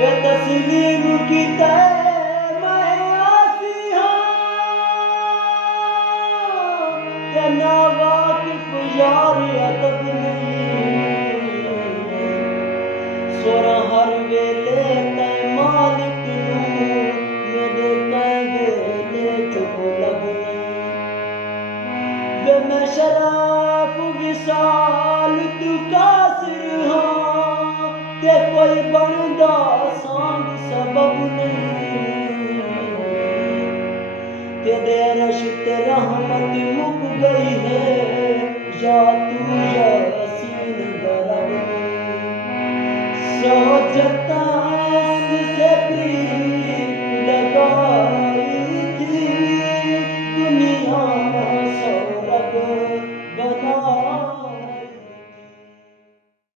वे तस्लीम की मैं आसी हाँ ते ना वाकिफ यार अदब नहीं सोरा हर वेले तै मालिक नू मेरे कै वेले चुप लब नहीं वे मैं शराफ विसाल तू कासिर हाँ ते कोई बनदा सांग सबब नहीं तेरे अरश ते रहमत मुक गई है या तू यासीन दरब नहीं सो जता